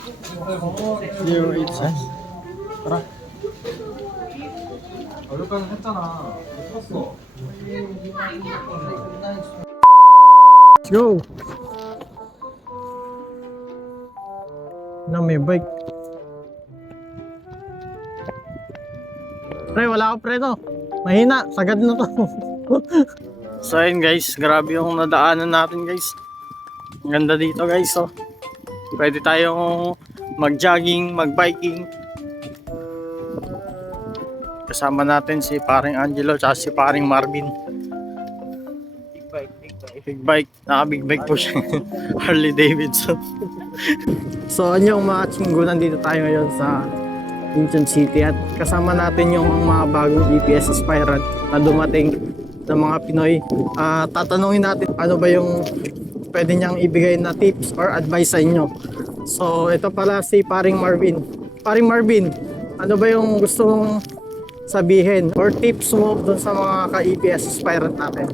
086. Tara. 여기까지 했잖아. 쳤어. Let's go! Na may bike. Pre, wala akong preno. Mahina, sagad na to. So ayun guys, grabe yung nadaanan natin guys. Ang ganda dito guys, oh. Pwede tayong mag-jogging, mag-biking. Kasama natin si paring Angelo at si paring Marvin. Big bike. Naka-big bike po siya. Harley Davidson. So anyong mga chinggo, nandito tayo ngayon sa Incheon City at kasama natin yung mga bagong EPS aspirant na dumating ng mga Pinoy. Tatanungin natin ano ba yung pwede niyang ibigay na tips or advice sa inyo. So ito pala si paring Marvin. Paring Marvin, ano ba yung gusto mong sabihin or tips mo dun sa mga ka-EPS aspirant natin?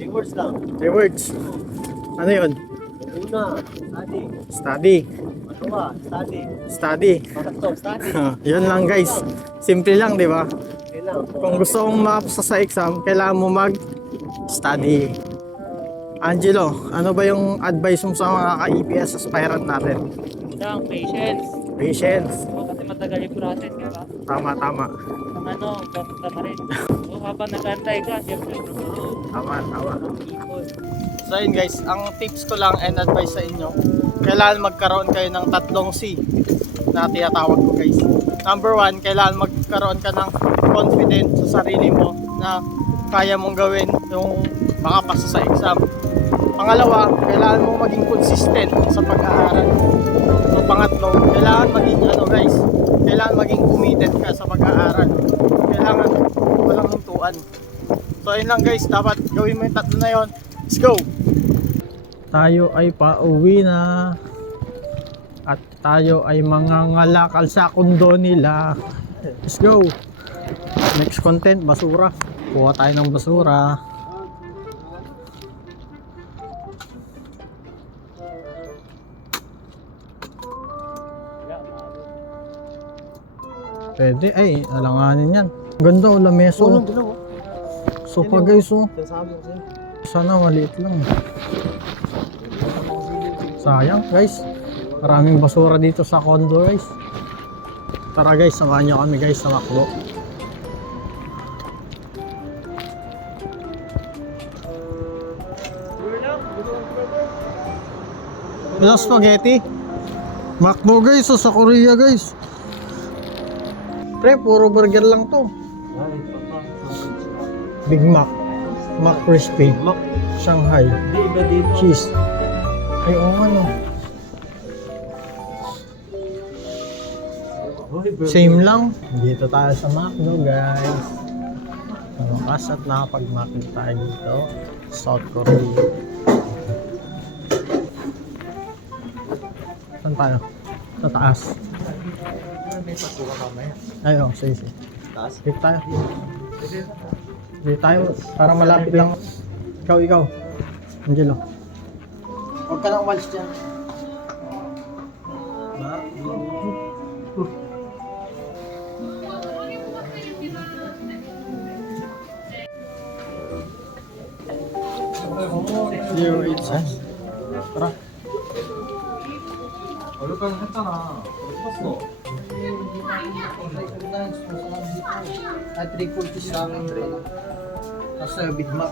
Rewards lang. Rewards. Ano yun? Una, study. Study. Dua, study. Study. Pangatlo, study. Yun lang guys. Simple lang, di ba? Okay lang. Kung gusto mong makapasa sa exam, kailangan mo mag-study. Angelo, ano ba yung advice mo sa mga ka-EPS aspirant natin? Lang, patience. Patience. O, kasi matagal yung process, di ba? Tama, tama. Ang ano, ganda pa rin. O, habang nag-antay ka, siyempre, Tama, tama. ipon. So yun guys, ang tips ko lang and advice sa inyo, kailangan magkaroon kayo ng tatlong C na tinatawag ko guys. Number 1, kailangan magkaroon ka ng confidence sa sarili mo na kaya mong gawin yung makapasa sa exam. Pangalawa, kailangan mong maging consistent sa pag-aaral. So pangatlo, kailangan maging guys, kailangan maging committed ka sa pag-aaral. Kailangan walang huntuan. So ayun lang guys, dapat gawin mo yung tatlo na yon. Let's go! Tayo ay pauwi na at tayo ay mangangalakal sa kundo nila. Let's go! Next content, basura. Kuha tayo ng basura. Pwede, ay, alanganin yan. Ganda o lameso. Sofa guys, oh. Sana maliit lang. Sayang guys, maraming basura dito sa condo guys. Tara guys, samahan nyo kami guys sa Makbo. Wala spaghetti. Makbo guys, sa Korea guys. Pre, puro burger lang to. Big Mac, McCrispy, Shanghai, cheese. Ay, oo nga no. Same lang. Dito tayo sa McDo guys. Malakas at nakapag-McDo tayo dito. South Korea. Saan tayo? Sa taas. Ay, oh, sige. Taas? Dito tayo. Dito tayo. Para malapit lang. Ikaw. Angelo. Huwag ka lang umalis dyan. Zero eight six. Tara. 여기까지 했잖아. 쳤어. At 340 sa akin. Tapos Big Mac.